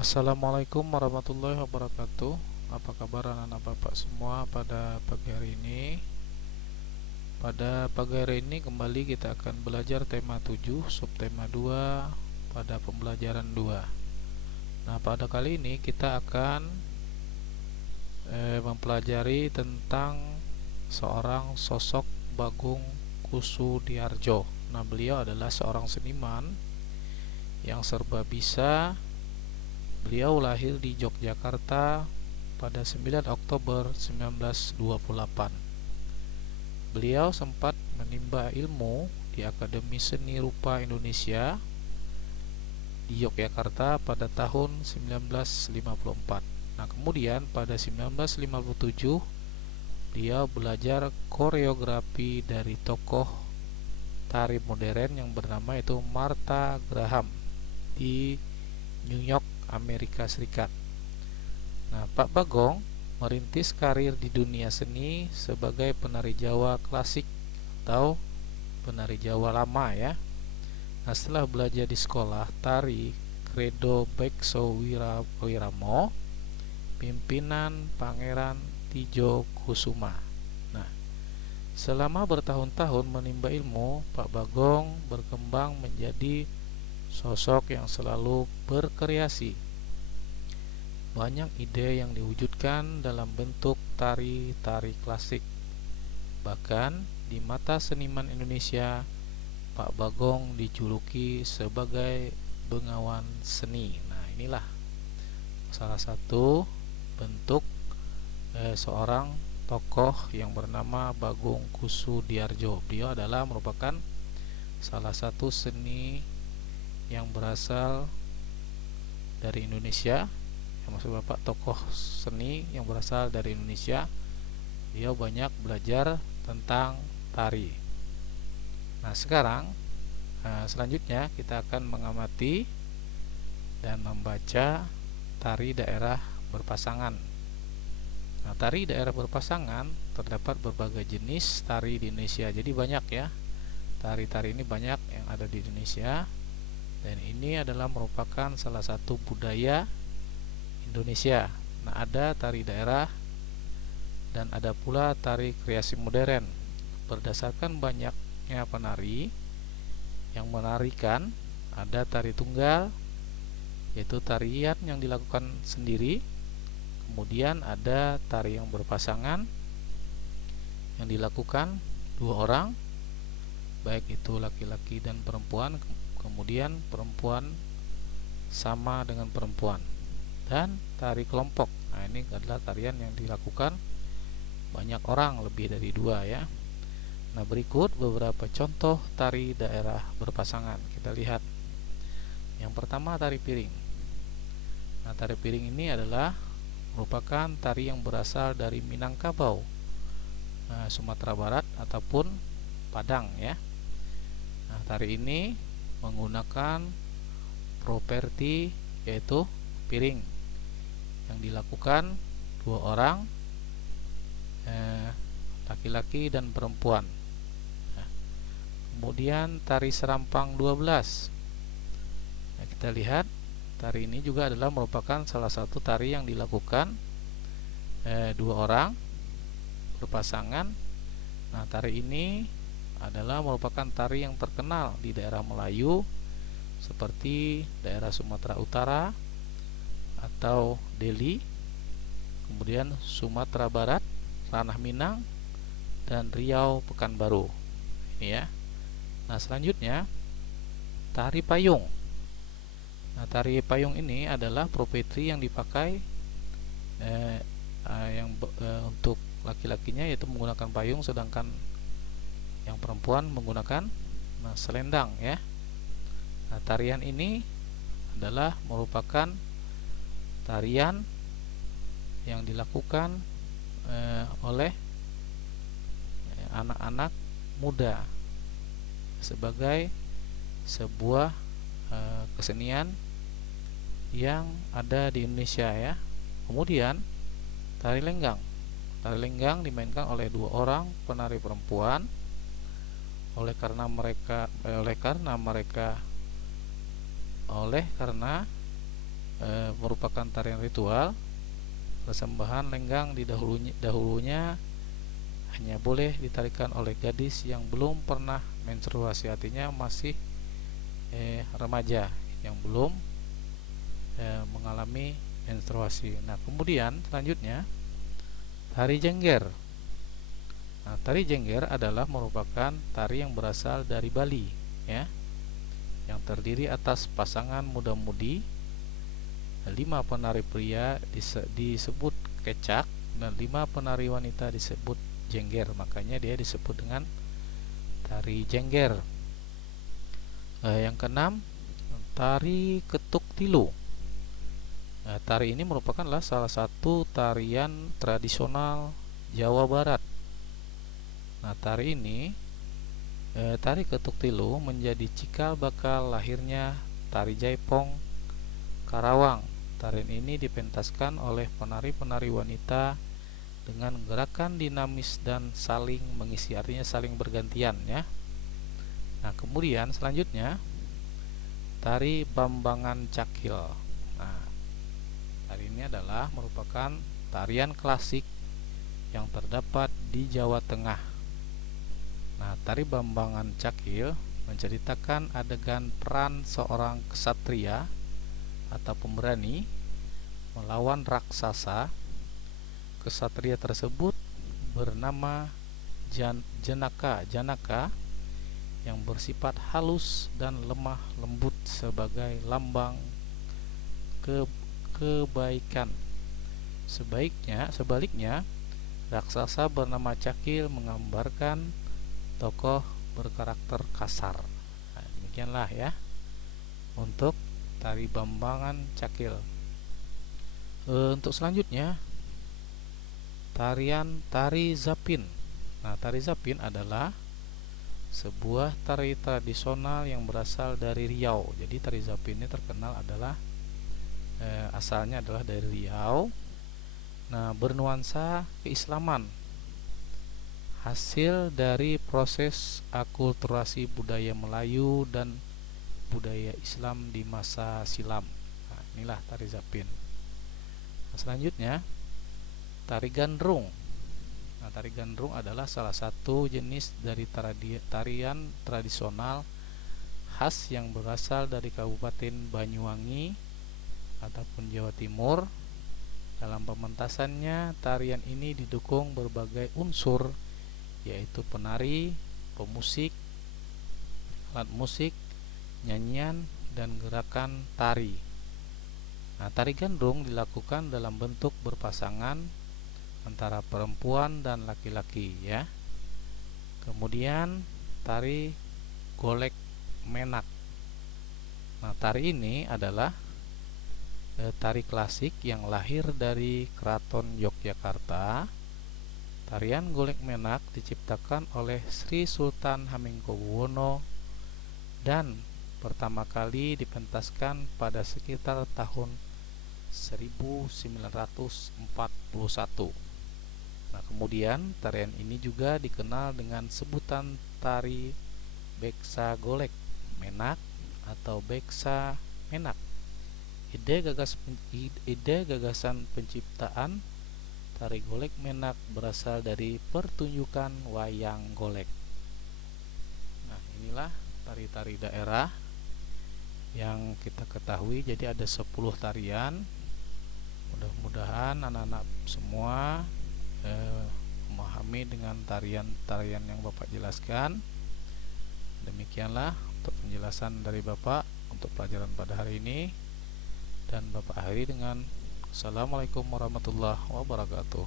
Assalamualaikum warahmatullahi wabarakatuh. Apa kabar anak-anak bapak semua pada pagi hari ini? Pada pagi hari ini kembali kita akan belajar tema 7, subtema 2 pada pembelajaran 2. Nah, pada kali ini kita akan mempelajari tentang seorang sosok Bagong Kussudiardja. Nah, beliau adalah seorang seniman yang serba bisa. Beliau lahir di Yogyakarta pada 9 Oktober 1928. Beliau sempat menimba ilmu di Akademi Seni Rupa Indonesia di Yogyakarta pada tahun 1954. Nah, kemudian pada 1957 beliau belajar koreografi dari tokoh tari modern yang bernama itu Martha Graham di New York, Amerika Serikat. Nah, Pak Bagong merintis karir di dunia seni sebagai penari Jawa klasik atau penari Jawa lama ya. Nah, setelah belajar di sekolah tari Credo Bekso Wiramo, pimpinan Pangeran Tijo Kusuma. Nah, selama bertahun-tahun menimba ilmu, Pak Bagong berkembang menjadi sosok yang selalu berkreasi. Banyak ide yang diwujudkan dalam bentuk tari-tari klasik. Bahkan di mata seniman Indonesia, Pak Bagong dijuluki sebagai bengawan seni. Nah, inilah salah satu bentuk seorang tokoh yang bernama Bagong Kussudiardja. Beliau adalah merupakan salah satu seni yang berasal dari Indonesia. Maksud Bapak, tokoh seni yang berasal dari Indonesia. Dia banyak belajar tentang tari. Nah, sekarang selanjutnya kita akan mengamati dan membaca tari daerah berpasangan. Nah, tari daerah berpasangan terdapat berbagai jenis tari di Indonesia. Jadi banyak ya. Tari-tari ini banyak yang ada di Indonesia. Dan ini adalah merupakan salah satu budaya Indonesia. Nah, ada tari daerah dan ada pula tari kreasi modern. Berdasarkan banyaknya penari yang menarikan, ada tari tunggal, yaitu tarian yang dilakukan sendiri. Kemudian ada tari yang berpasangan yang dilakukan dua orang, baik itu laki-laki dan perempuan. Kemudian perempuan sama dengan perempuan. Dan tari kelompok. Nah, ini adalah tarian yang dilakukan banyak orang, lebih dari dua ya. Nah, berikut beberapa contoh tari daerah berpasangan. Kita lihat. Yang pertama, tari piring. Nah, tari piring ini adalah merupakan tari yang berasal dari Minangkabau, Sumatera Barat ataupun Padang ya. Nah, tari ini menggunakan properti yaitu piring yang dilakukan dua orang, laki-laki dan perempuan. Nah, kemudian tari serampang 12. Nah, kita lihat tari ini juga adalah merupakan salah satu tari yang dilakukan dua orang berpasangan. Nah, tari ini adalah merupakan tari yang terkenal di daerah Melayu seperti daerah Sumatera Utara atau Delhi, kemudian Sumatera Barat, Ranah Minang, dan Riau Pekanbaru. Ini ya. Nah, selanjutnya tari payung. Nah, tari payung ini adalah profesi yang dipakai untuk laki-lakinya yaitu menggunakan payung, sedangkan yang perempuan menggunakan selendang ya. Nah, tarian ini adalah merupakan tarian yang dilakukan oleh anak-anak muda sebagai sebuah kesenian yang ada di Indonesia ya. Kemudian tari lenggang. Tari lenggang dimainkan oleh dua orang penari perempuan. Oleh karena mereka merupakan tarian ritual. Persembahan lenggang dahulunya hanya boleh ditarikan oleh gadis yang belum pernah menstruasi, artinya masih remaja yang belum mengalami menstruasi. Nah, kemudian selanjutnya tari jengger. Nah, tari jengger adalah merupakan tari yang berasal dari Bali, ya, yang terdiri atas pasangan muda-mudi. 5 penari pria disebut kecak dan 5 penari wanita disebut jengger. Makanya dia disebut dengan tari jengger. Yang keenam, tari ketuk tilu. Nah, tari ini merupakan salah satu tarian tradisional Jawa Barat. Nah, tari ini, tari ketuk tilu menjadi cikal bakal lahirnya tari jaipong Karawang. Tarian ini dipentaskan oleh penari-penari wanita dengan gerakan dinamis dan saling mengisi, artinya saling bergantian, ya. Nah, kemudian selanjutnya tari Bambangan Cakil. Nah, tari ini adalah merupakan tarian klasik yang terdapat di Jawa Tengah. Nah, tari Bambangan Cakil menceritakan adegan peran seorang ksatria atau pemberani melawan raksasa. Ksatria tersebut bernama Janaka yang bersifat halus dan lemah lembut sebagai lambang kebaikan. Sebaliknya, raksasa bernama Cakil menggambarkan tokoh berkarakter kasar. Nah, demikianlah ya untuk tari Bambangan Cakil. Untuk selanjutnya tari Zapin. Nah, tari Zapin adalah sebuah tari tradisional yang berasal dari Riau. Jadi tari Zapin ini terkenal adalah asalnya adalah dari Riau. Nah, bernuansa keislaman, hasil dari proses akulturasi budaya Melayu dan budaya Islam di masa silam. Nah, inilah tari Zapin. Nah, selanjutnya tari Gandrung. Nah, tari Gandrung adalah salah satu jenis dari tarian tradisional khas yang berasal dari Kabupaten Banyuwangi ataupun Jawa Timur. Dalam pementasannya, tarian ini didukung berbagai unsur, yaitu penari, pemusik, alat musik, nyanyian, dan gerakan tari. Nah, tari Gandrung dilakukan dalam bentuk berpasangan antara perempuan dan laki-laki, ya. Kemudian tari Golek Menak. Nah, tari ini adalah tari klasik yang lahir dari Keraton Yogyakarta. Tarian Golek Menak diciptakan oleh Sri Sultan Hamengkubuwono dan pertama kali dipentaskan pada sekitar tahun 1941. Nah, kemudian tarian ini juga dikenal dengan sebutan tari Beksa Golek Menak atau Beksa Menak. Ide gagasan penciptaan tari Golek Menak berasal dari pertunjukan wayang golek. Nah, inilah tari-tari daerah yang kita ketahui. Jadi ada 10 tarian. Mudah-mudahan anak-anak semua memahami dengan tarian-tarian yang Bapak jelaskan. Demikianlah untuk penjelasan dari Bapak untuk pelajaran pada hari ini, dan Bapak akhiri dengan Assalamualaikum warahmatullahi wabarakatuh.